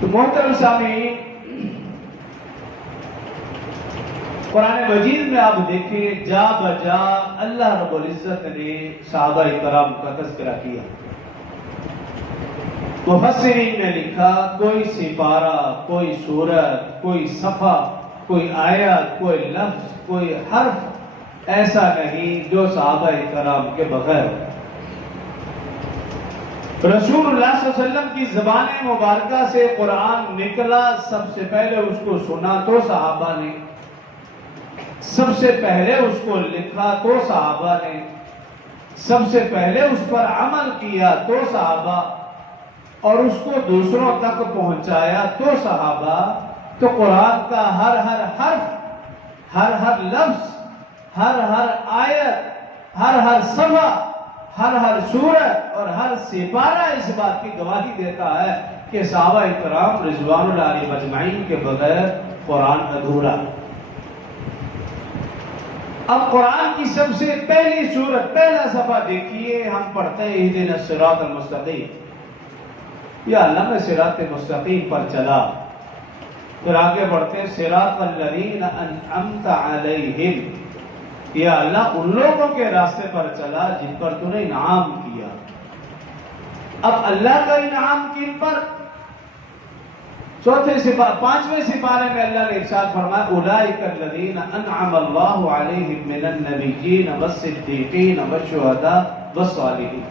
تو محترم سامعین، قرآن مجید میں آپ دیکھیں جا بجا اللہ رب العزت نے صحابہ کرام کا تذکرہ کیا۔ مفسرین نے لکھا کوئی سپارہ، کوئی سورت، کوئی صفحہ، کوئی آیت، کوئی لفظ، کوئی حرف ایسا نہیں جو صحابہ کرام کے بغیر رسول اللہ صلی اللہ علیہ وسلم کی زبان مبارکہ سے قرآن نکلا، سب سے پہلے اس کو سنا تو صحابہ نے، سب سے پہلے اس کو لکھا تو صحابہ نے، سب سے پہلے اس پر عمل کیا تو صحابہ، اور اس کو دوسروں تک پہنچایا تو صحابہ۔ تو قرآن کا ہر ہر حرف، ہر ہر لفظ، ہر ہر آیت، ہر ہر صفحہ، ہر ہر سورت اور ہر سپارہ اس بات کی گواہی دیتا ہے کہ صحابہ کرام رضوان اللہ علیہم اجمعین کے بغیر قرآن ادھورا۔ اب قرآن کی سب سے پہلی سورت، پہلا صفحہ دیکھیے، ہم پڑھتے ہیں اہدنا الصراط المستقیم، یا اللہ میں صراط مستقیم پر چلا۔ پھر آگے بڑھتے ہیں صراط الذین انعمت علیہم، یا اللہ ان لوگوں کے راستے پر چلا جن پر تو نے انعام کیا۔ اب اللہ کا انعام کن پر؟ پانچویں سپارے میں اللہ نے ارشاد فرمایا اولئک الذین انعم اللہ علیہم من النبیین والصدیقین والشہداء والصالحین،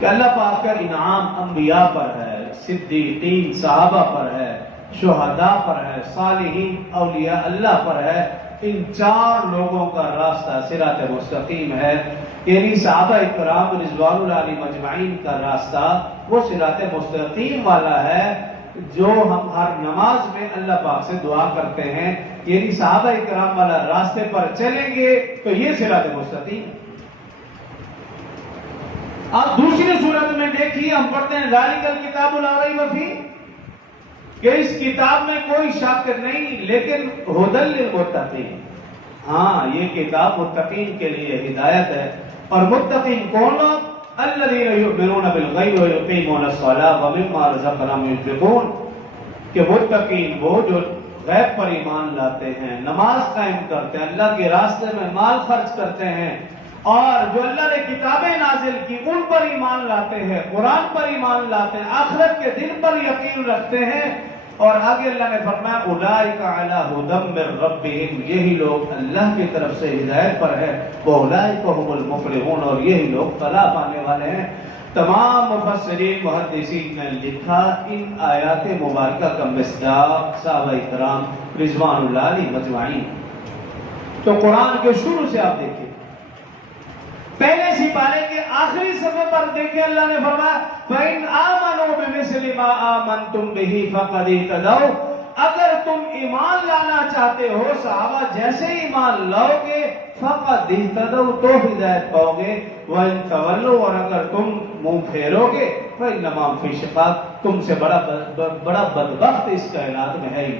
کہ اللہ پاک کا انعام انبیاء پر ہے، صدیقین صحابہ پر ہے، شہداء پر ہے، صالحین اولیاء اللہ پر ہے۔ ان چار لوگوں کا راستہ صراط مستقیم ہے، یعنی صحابہ کرام رضوان اللہ علیہم اجمعین کا راستہ وہ صراط مستقیم والا ہے جو ہم ہر نماز میں اللہ پاک سے دعا کرتے ہیں، یعنی صحابہ کرام والا راستے پر چلیں گے تو یہ صراط مستقیم ہے۔ آپ دوسری صورت میں دیکھیے، ہم پڑھتے ہیں ذالک الکتاب لا ریب فیہ، کہ اس کتاب میں کوئی شک نہیں لیکن ھدی للمتقین، ہاں یہ کتاب متقین کے لیے ہدایت ہے۔ اور متقین کون لوگ؟ الذین یؤمنون بالغیب ویقیمون الصلاۃ ومما رزقناہم ينفقون، کہ متقین وہ جو غیب پر ایمان لاتے ہیں، نماز قائم کرتے ہیں، اللہ کے راستے میں مال خرچ کرتے ہیں، اور جو اللہ نے کتابیں نازل کی ان پر ایمان لاتے ہیں، قرآن پر ایمان لاتے ہیں، آخرت کے دن پر یقین رکھتے ہیں۔ اور آگے اللہ نے فرمایا اولئک علی ھدی من ربہم، یہی لوگ اللہ کی طرف سے ہدایت پر ہے، واولئک ھم المفلحون، اور یہی لوگ فلاح پانے والے ہیں۔ تمام مفسرین محدثین نے لکھا ان آیات مبارکہ کا مصداق صحابہ کرام رضوان اللہ علیہم اجمعین۔ تو قرآن کے شروع سے آپ دیکھیں، پہلے سپارے کے آخری صفحے پر دیکھیں اللہ نے فرمایا فَإِنْ آمَنُوا بِمِثْلِ مَا آمَنْتُمْ بِهِ فَقَدِ اهْتَدَوْا، اگر تم ایمان لانا چاہتے ہو صحابہ جیسے ایمان لاؤ گے فَقَدِ اهْتَدَوْا تو ہدایت پاؤ گے، وَإِنْ تَوَلُّوا، اور اگر تم منہ پھیرو گے فَإِنَّمَا هُمْ فِي شِقَاقٍ، تم سے بڑا بدبخت اس کائنات میں ہے ہی۔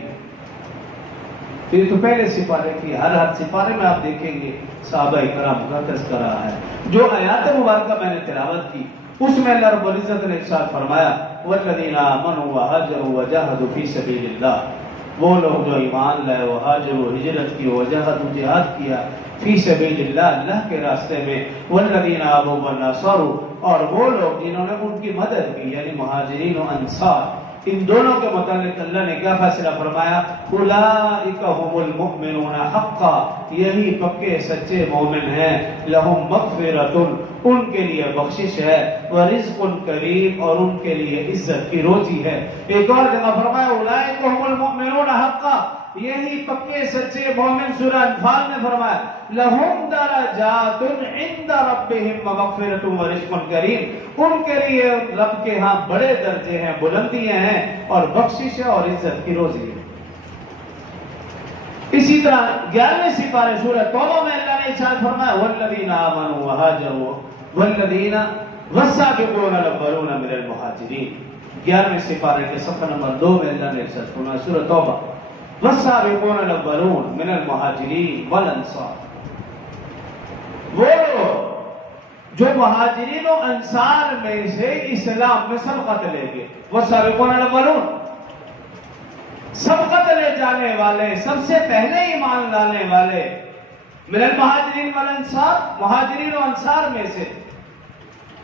یہ تو پہلے سپارے کی، ہر سپارے میں آپ دیکھیں گے صحابہ کرام کا تذکرہ ہے۔ جو آیات مبارکہ میں نے تلاوت کی اس میں اللہ رب العزت نے ارشاد فرمایا والذین آمنوا وہاجروا وجاہدوا فی سبیل اللہ، وہ لوگ جو ایمان لائے، وہاجروا ہجرت کی، وجاہدوا جہاد کیا، فی سبیل اللہ اللہ کے راستے میں، والذین آووا ونصروا، اور وہ لوگ جنہوں نے ان کی مدد کی، یعنی مہاجرین و انصار۔ ان دونوں کے متعلق اللہ نے کیا فیصلہ فرمایا اولئک ھم المؤمنون حقا، یہی پکے سچے مومن ہیں، لہم مغفرۃ، ان کے لیے بخشش ہے، ورزق کریم، اور ان کے لیے عزت کی روزی ہے۔ ایک اور جگہ فرمایا اولئک ھم المؤمنون حقا، یہی پکے سچے مومن، سورہ انفال میں فرمایا لہم درجات عند ربہم ومغفرۃ ورزق کریم، ان کے لیے رب کے ہاں بڑے درجے ہیں، بلندیاں ہیں، اور بخشش ہے اور عزت کی روزی ہے۔ اسی طرح 11ویں سپارے سورہ توبہ میں اللہ نے ارشاد فرمایا والذین آمنوا وہاجروا والذین والسابقون الاولون من المہاجرین، 11ویں سپارے کے صفحہ نمبر 2 میں اللہ نے ارشاد فرمایا سورہ توبہ والسابقون الاولون من المہاجرین والانصار، وہ لوگ جو مہاجرین و انصار میں سے اسلام میں سبقت لے گئے، وہ سابقون الاولون، سبقت لے جانے والے، سب سے پہلے ایمان لانے والے، من المہاجرین والانصار، مہاجرین و انصار میں سے۔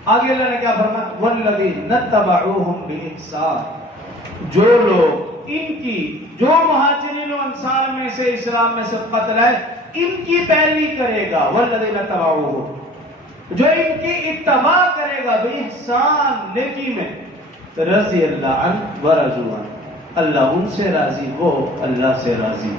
آگے اللہ نے کیا فرمایا؟ والذین اتبعوہم بإحسان، جو لوگ ان کی، جو مہاجرین و انصار میں سے اسلام میں سبقت لائے، ان کی پیروی کرے گا، والذین اتبعوہم، جو ان کی اتباع کرے گا بإحسان، نیکی میں، رضی اللہ عنہ ورضوا عنہ، اللہ ان سے راضی، وہ اللہ سے راضی۔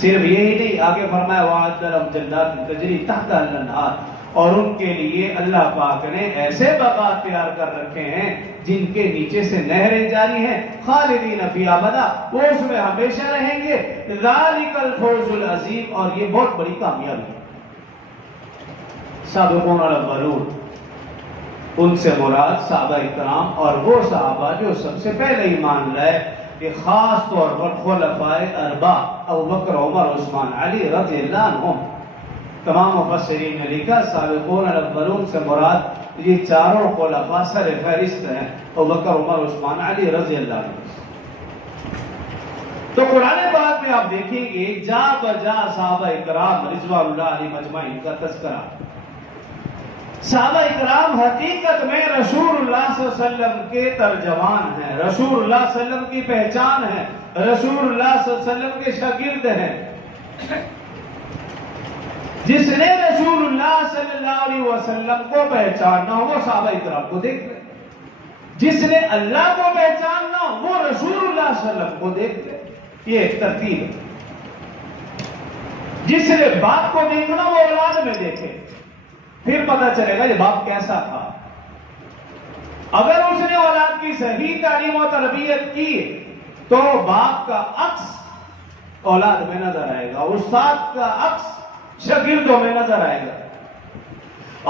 صرف یہی نہیں، آگے فرمایا وَأَعَدَّ لَهُمْ جَنَّاتٍ تَجْرِي تَحْتَهَا الْأَنْهَارُ، اور ان کے لیے اللہ پاک نے ایسے باغات تیار کر رکھے ہیں جن کے نیچے سے نہریں جاری ہیں، خالدین فیہا ابدا، وہ اس میں ہمیشہ رہیں گے، ذَلِكَ الْفَوْزُ الْعَظِيمُ، اور یہ بہت بڑی کامیابی ہے۔ سابقون الاولون، ان سے مراد صحابہ اکرام اور وہ صحابہ جو سب سے پہلے ایمان لائے، کہ خاص طور پر خلفائے اربعہ ابوبکر، عمر، عثمان، علی رضی اللہ عنہم۔ تمام مفسرین نے لکھا سابقون الاولون سے مراد یہ چاروں خلفاء سر فہرست ہیں، ابوبکر، عمر، عثمان، علی رضی اللہ عنہ۔ تو قرآن پاک میں آپ دیکھیں گے جا بجا صحابہ اکرام رضوان اللہ علیہم اجمعین کا تذکرہ۔ صحابہ اکرام حقیقت میں رسول اللہ صلی اللہ علیہ وسلم کے ترجمان ہیں، رسول اللہ صلی اللہ علیہ وسلم کی پہچان ہے، رسول اللہ صلی اللہ علیہ وسلم کے شاگرد ہیں۔ جس نے رسول اللہ صلی اللہ علیہ وسلم کو پہچاننا ہو وہ صحابہ اکرام کو دیکھ لے، جس نے اللہ کو پہچاننا ہو وہ رسول اللہ صلی اللہ علیہ وسلم کو دیکھ لے، یہ ایک ترتیب ہے۔ جس نے باپ کو دیکھنا وہ اولاد میں دیکھے، پھر پتہ چلے گا یہ باپ کیسا تھا۔ اگر اس نے اولاد کی صحیح تعلیم و تربیت کی تو باپ کا عکس اولاد میں نظر آئے گا، استاد کا عکس شاگردوں میں نظر آئے گا۔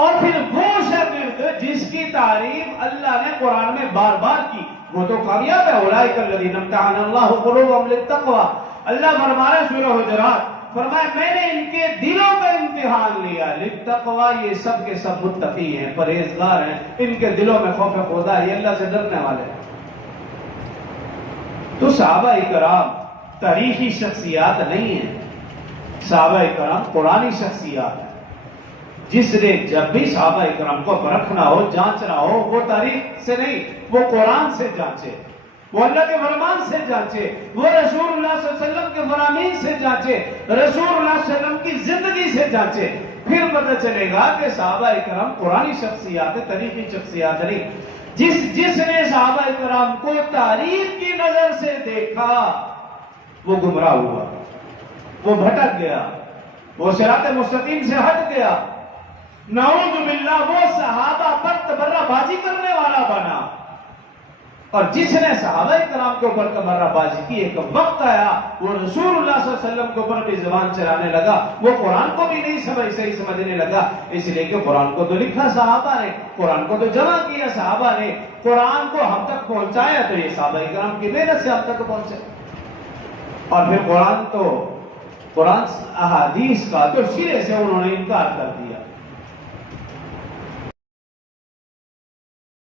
اور پھر وہ شاگرد جس کی تعریف اللہ نے قرآن میں بار بار کی وہ تو کامیاب ہے۔ اولئک الذین امتحن اللہ قلوبہم للتقوی، اللہ فرما رہا ہے سورہ حجرات، فرمایا میں نے ان کے دلوں کا امتحان لیا، للتقوی، یہ سب کے سب متقی ہیں، پرہیزگار ہیں، ان کے دلوں میں خوف خدا ہے، یہ اللہ سے ڈرنے والے ہیں۔ تو صحابہ اکرام تاریخی شخصیات نہیں ہیں، صحابہ اکرام قرآنی شخصیات ہیں۔ جس نے جب بھی صحابہ اکرام کو پرکھنا ہو، جانچنا ہو، وہ تاریخ سے نہیں، وہ قرآن سے جانچے، وہ اللہ کے فرمان سے جانچے، وہ رسول اللہ صلی اللہ علیہ وسلم کے فرامین سے جانچے، رسول اللہ صلی اللہ علیہ وسلم کی زندگی سے جانچے، پھر پتہ چلے گا کہ صحابہ اکرام قرآنی شخصیات، تاریخی شخصیات نہیں۔ جس نے صحابہ اکرام کو تاریخ کی نظر سے دیکھا وہ گمراہ ہوا، وہ بھٹک گیا، وہ صراط مستقیم سے ہٹ گیا، نعوذ باللہ وہ صحابہ پر تبرہ بازی کرنے والا بنا۔ اور جس نے صحابہ اکرام کے اوپر تبرہ بازی کی، ایک وقت آیا وہ رسول اللہ صلی اللہ علیہ وسلم کے اوپر بھی زبان چلانے لگا، وہ قرآن کو بھی نہیں صحیح سمجھنے لگا، اس لیے کہ قرآن کو تو لکھا صحابہ نے، قرآن کو تو جمع کیا صحابہ نے، قرآن کو ہم تک پہنچایا تو یہ صحابہ اکرام کی محنت سے ہم تک پہنچے۔ اور پھر قرآن احادیث کا تو سرے سے انہوں نے انکار کر دیا۔